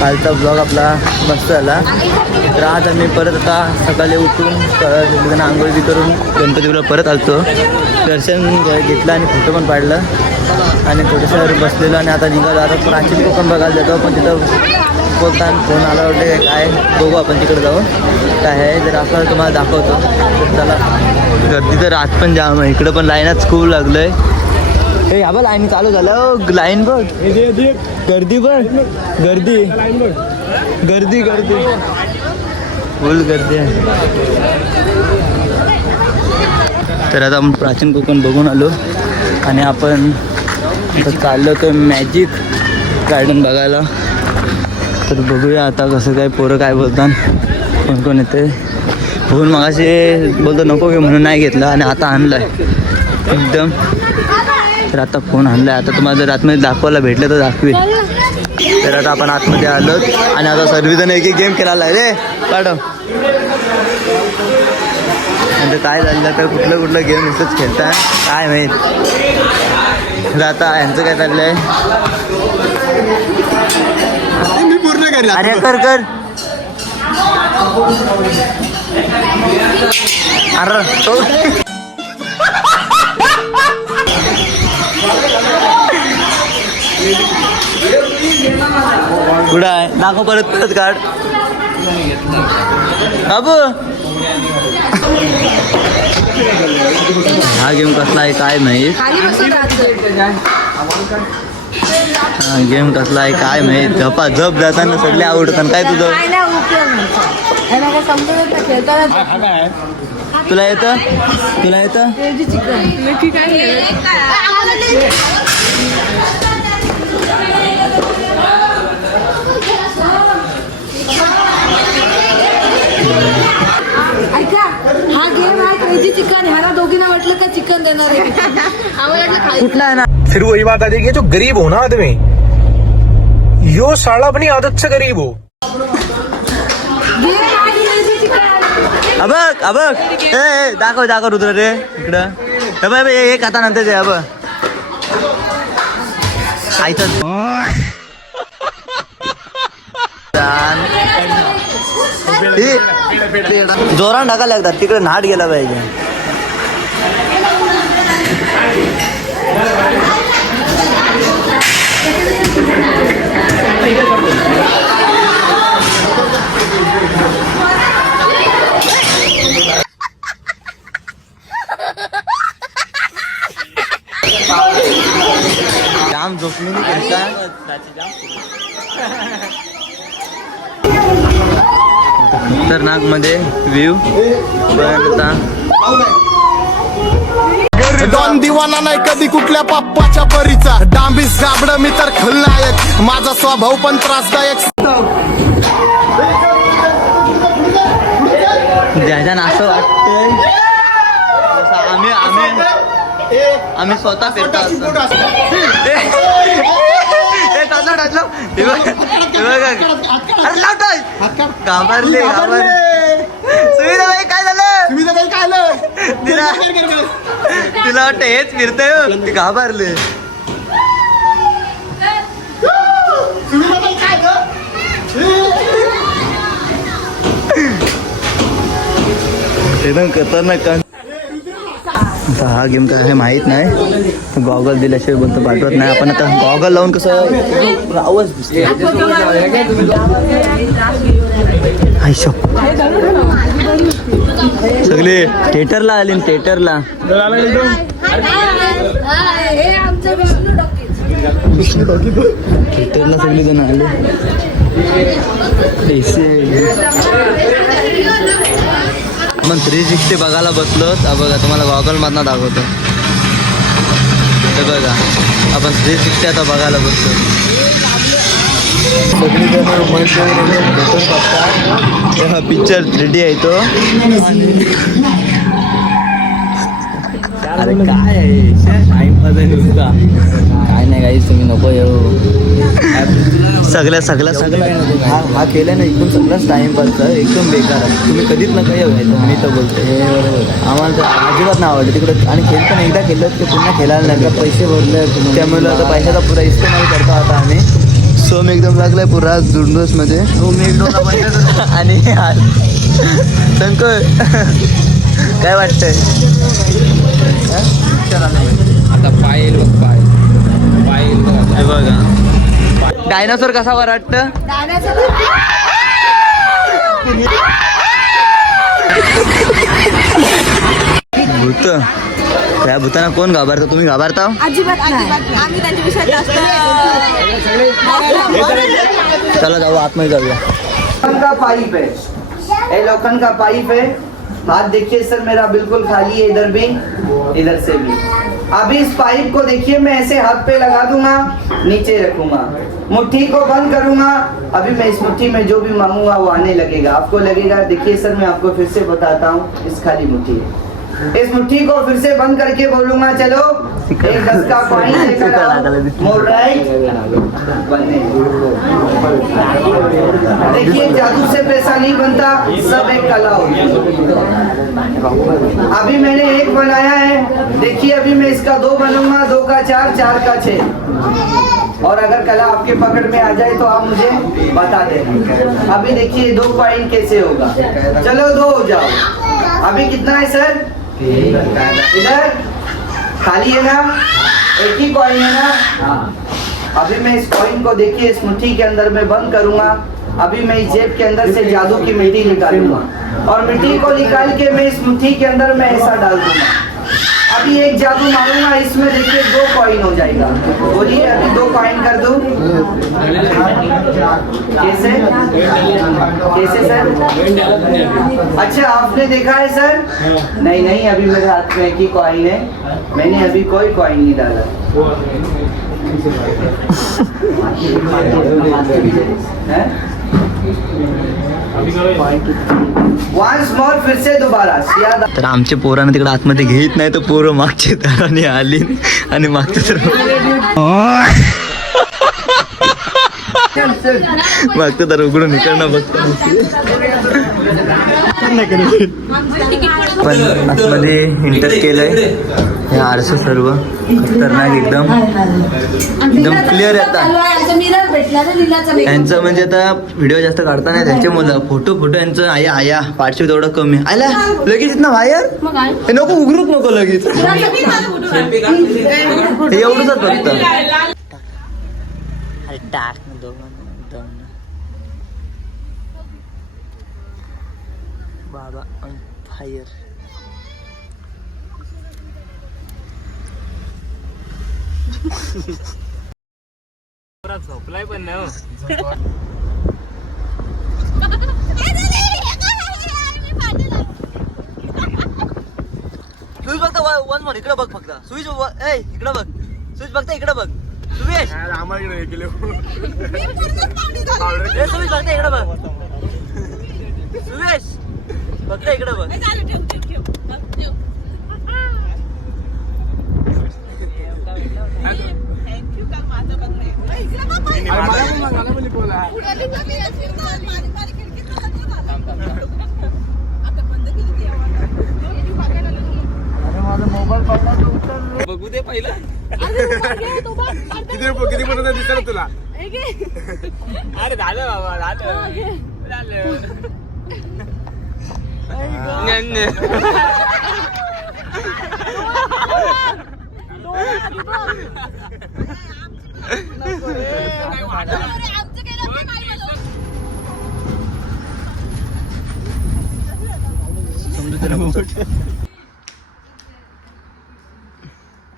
कालचा ब्लॉग आपला मस्त झाला. तर आज आम्ही परत आता सकाळी उठून सगळ्यांना आंघोळी करून गणपतीला परत आलतो. दर्शन घेतलं आणि फोटो पण काढलं आणि थोडंसं बसलेलो आणि आता निघालो. आता प्राचीन कोकण बघायला जातो पण तिथं बोलताना फोन आला वाटते काय बघू आपण तिकडे जाऊ काय आहे. जर असं तुम्हाला दाखवतो तर चला. गर्दी तर आज पण जाम आहे. इकडं पण लाईनच खूप लागलं आहे. हे या बघ लाईन चालू झालं. लाईन बघ, गर्दी बघ, गर्दी गर्दी गर्दी फुल गर्दी आहे. तर आता आपण प्राचीन कोकण बघून आलो आणि आपण आता चाललो तो मॅजिक गार्डन बघायला. तर बघूया आता कसं काय पोरं काय बोलतात, कोण कोण येते बघून. मगाशी बोलतो नको घे म्हणून नाही घेतलं आणि आता आणलं आहे एकदम. तर आता फोन आणला आहे. आता तुम्हाला जर आतमध्ये दाखवायला भेटलं तर दाखवी. तर आता आपण आतमध्ये आलो आणि आता सर्वजण एक गेम खेळायला आहे रे पाठव. नंतर काय झालं तर कुठलं गेम नुसतंच खेळता काय माहीत. तर आता यांचं काय चाललं आहे. अरे कर कर अरे तो कुठं आहे दाखव परत परत काढ बाबू. हा गेम कसला आहे काय माहीत. हा गेम कसला आहे काय माहीत. झपा झप जाताना सगळे आवडतात. काय तुझं तुला येतं तुला येतं. ऐका हा गेम आहे क्रेझी चिकन. ह्याला दोघींना वाटलं का चिकन देणार आहे. कुठला आहे ना. फिर वही बात आती है कि जो गरीब हो ना आदमी, यो साला अपनी आदत से गरीब हो. अबक अबक ए दाखव दाखव रुद्र रे इकडं. हे बाय एक आता नंतर ते अब आयतं जोरान टाकायला लागतात. तिकडे नाट गेला पाहिजे. जाम झोपली खतरनाक मध्ये व्ह्यू. डॉन दिवाना नाही कधी कुठल्या पप्पाच्या परीचा. डांबीस गाबड मी तर खलनायक. माझा स्वभाव पण त्रासदायक. ज्याच्यानं असं वाटतंय आम्ही आम्ही आम्ही स्वतः फिरतो घाबरले घाबरले. सुविधाबाई काय झालं. सुविधाबाई काय झालं. तिला वाटतं हेच फिरतंय. ते घाबरले. एकदम खतरनाक. हा गेम काय आहे माहीत नाही. गॉगल दिल्याशिवाय बोलतो पाठवत नाही. आपण आता गॉगल लावून कसं रावच दिसते. सगळे थिएटरला आले. थिएटरला थिएटरला सगळे जण आले. आपण 360 बघायला बसलो. बघा तुम्हाला गॉगल मधनं दाखवतो. बघा आपण 360 आता बघायला बसलो. सगळी जण पिक्चर 3D आहे तो. अरे काय आहे टाइमपास आहे नुसता. काय नाही काही तुम्ही नको येऊ. सगळं हा केलं ना एकदम सगळंच टाइमपास एकदम बेकार आहे. तुम्ही कधीच नका येऊ. मी तर बोलतो आम्हाला तर अजिबात नाही आवडतं तिकडं. आणि खेळताना एकदा खेळलं की पुन्हा खेळायला नाही. पैसे भरले त्यामुळे आता पैशाचा पुरा इस्तेमाल करतो आता आम्ही. सोम एकदम लागलाय पुरा झुंडूस मध्ये आणि शंकर काय वाटतंय? आता पायल बघ पायल हे बघा डायनासोर कसा वाटतं? भूत त्या भूताना कोण घाबरता? तुम्ही घाबरता? अजिबात नाही. आम्ही त्यांच्याविषयी जास्त चला जाऊ आतमध्ये जाऊया. लोखंड का पाइप है, ये लोखंड का पाइप है. हाथ देखिए सर मेरा बिल्कुल खाली है, इधर भी इधर से भी. अभी इस पाइप को देखिए मैं ऐसे हाथ पे लगा दूंगा, नीचे रखूंगा, मुट्ठी को बंद करूंगा. अभी मैं इस मुट्ठी में जो भी मांगूंगा वो आने लगेगा. आपको लगेगा, देखिए सर मैं आपको फिर से बताता हूँ, इस खाली मुट्ठी है. इस मुट्ठी को फिर से बंद करके बोलूंगा चलो 1 10 का कॉइन लेकर आओ. मोर राइट बनने. देखिए जादू से पैसा नहीं बनता, सब एक कला होती है. अभी मैंने 1 बनाया है, देखिए अभी मैं इसका 2 बनूंगा, 2 का 4, 4 का 6. और अगर कला आपके पकड़ में आ जाए तो आप मुझे बता देना. अभी देखिए 2 कॉइन कैसे होगा. चलो 2 हो जाओ. अभी कितना है सर? इधर खाली है ना, एक ही कॉइन है ना. अभी मैं इस कॉइन को देखिए इस मुट्ठी के अंदर मैं बंद करूंगा. अभी मैं इस जेब के अंदर से जादू की मिट्टी निकालूंगा और मिट्टी को निकाल के मैं इस मुट्ठी के अंदर मैं ऐसा डाल दूंगा. अभी एक जादू मारूंगा, इसमें देखिए 2 कॉइन हो जाएगा. बोलिए अभी 2 कॉइन कर दूं. कैसे कैसे सर? अच्छा आपने देखा है सर? नहीं नहीं, अभी मेरे हाथ में एक ही कॉइन है, मैंने अभी कोई कॉइन नहीं डाला. वन्स मोर, फिर से दोबारा. तर आमचे पोरांना तिकडे आतमध्ये घेत नाही, तर पोरं मागचे दाराने आली आणि मागचे तर मागचं तर उघडून इकडनं बघतो. पण आतमध्ये इंटर केलंय. हे आरसं सर्व खतरनाक एकदम क्लिअर येतात. यांचं म्हणजे आता व्हिडिओ जास्त काढता नाही त्यांचे मुलं, फोटो यांचं आया पाठशी तेवढं कमी आयला लगेच ना बाहेर. हे नको उघडूच नको लगेच, हे एवढंच फक्त टाक बाबा ऑन फायर. झोपलाय पण नाही. सुईश बघता वन वन इकडे बघ फक्त. सुईश इकडे बघ. सुईश बघता इकडे बघ. सुयश सुईश बघता इकडे बघ. सुयश बघता इकडे बघ. बघू दे पहिला. किती पर्यंत दिसलं तुला? अरे झालं बाबा, झालं.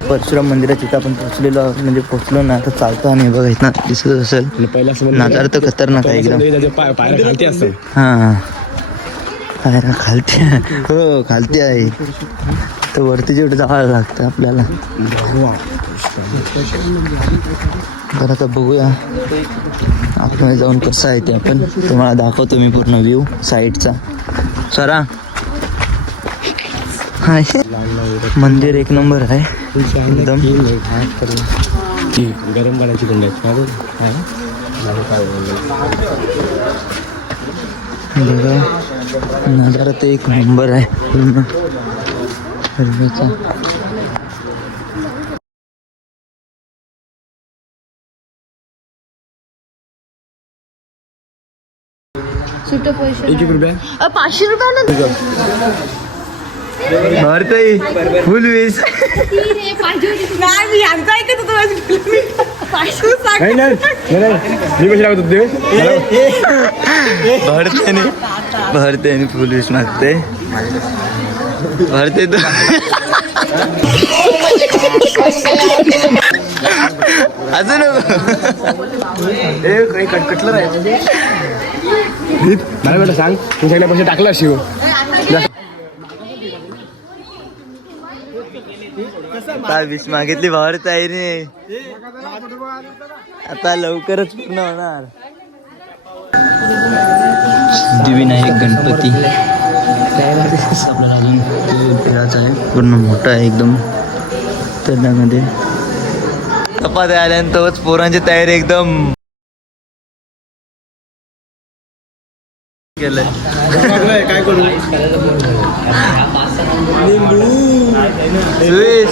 परशुराम मंदिरात इथं आपण पोहोचलेलो, म्हणजे पोहोचलो ना आता चालतो आणि बघा इथं दिसत असेल नजारा तर खतरनाक आहे एकदम. हा पायऱ्या खालती, हो खालती आहे. तर वरती जेवढे जावं लागतं आपल्याला. तर आता बघूया आपण जाऊन कसं आहे ते आपण तुम्हाला दाखवतो मी पूर्ण व्ह्यू साईडचा. सरा मंदिर 1 नंबर आहे एकदम. गरम पाण्याची कुंड बघा नजारा तर 1 नंबर आहे पूर्ण. सुट पैसे एक रुपया 500 रुपयाला भरतय फुल वीस नाही मी यांचा ऐकत होतो नाही नाही मी कशी लागत होते भरते आणि फुल वीस मागते भरते तर अजून कटलं राहायचं मला बेटा सांग तू सगळ्या पैसे टाकला शिव आता वीस मागितली भावारच आहे रे आता लवकरच पूर्ण होणार सिद्धिविनायक गणपती आपल्याला अजून फिरायचं आहे पूर्ण मोठा आहे एकदम त्यामध्ये चपात्या आल्यानंतरच पोरांची तयारी एकदम केलंय काय करू सुरेश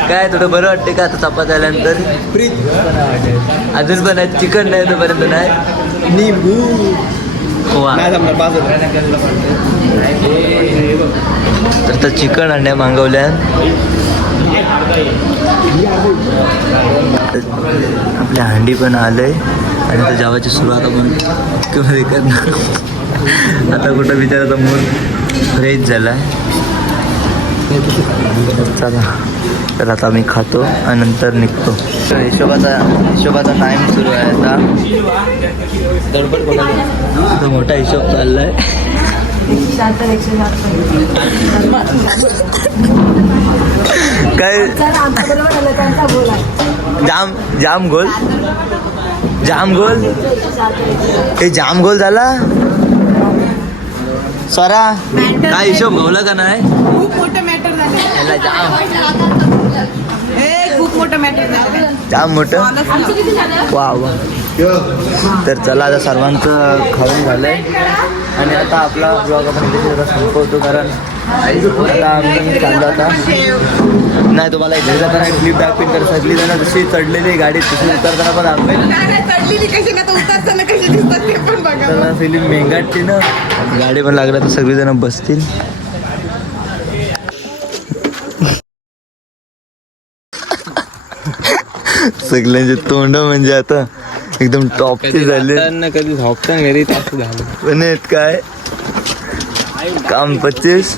काय थोडं बरं वाटते का आता चपात्या आल्यानंतर अजून पण आहे चिकन नाही तोपर्यंत नाही निंबू वा. तर चिकन अंड्या मागवल्या आपल्या हंडी पण आलंय आणि आता जेवायची सुरुवात आपण कधी करणार आता कुठं विचारायचा मूड फ्रेश झाला चला तर आता मी खातो आणि नंतर निघतो हिशोबाचा टाइम सुरू आहे आता गडबड कोणाला मोठा हिशोब चाललाय काय जाम गोल हे जाम गोल झाला स्वरा काय हिशोब घावला का नाही खूप मोठं मॅटर झालं खूप मोठं मॅटर झालं जाम मोठं वा वा तर चला आता सर्वांचं खाऊन झालंय आणि आता आपला ब्लॉग आपण इथे संपवतो कारण आता आम्ही चाललो आता नाही तुम्हाला इथे जाताना क्लिप बॅक पिन कर सगळी जण जशी चढलेली गाडीत तशी उतरताना पण आम्ही फिलिंग मेंगाटची ना गाडी पण लागला तर सगळीजण बसतील सगळ्यांचे तोंड म्हणजे आता एकदम टॉपचे झाले कधी झोपता घरी असं झालं पण आहेत काय काम 25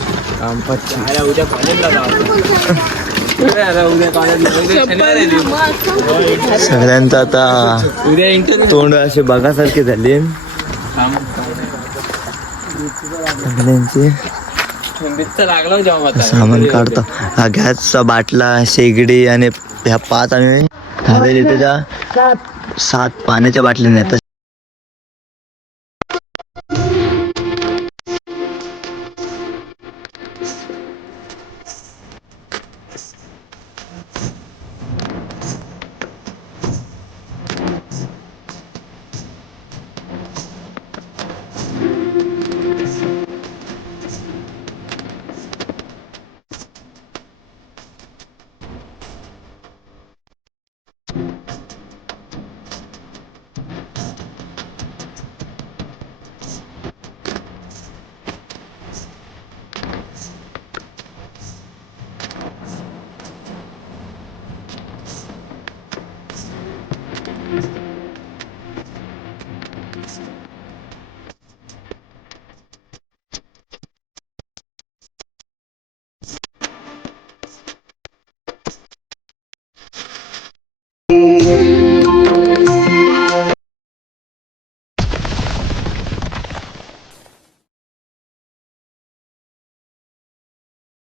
उद्या कॉलेजला सगळ्यांचं आता उद्या तोंड असे बघासारखे झाले सगळ्यांचे लागला जेव्हा सामान काढतो हा गॅसचा बाटला शेगडी आणि ह्या 5 आम्ही झालेली त्याच्या 7 पाण्याच्या बाटल्या नेतात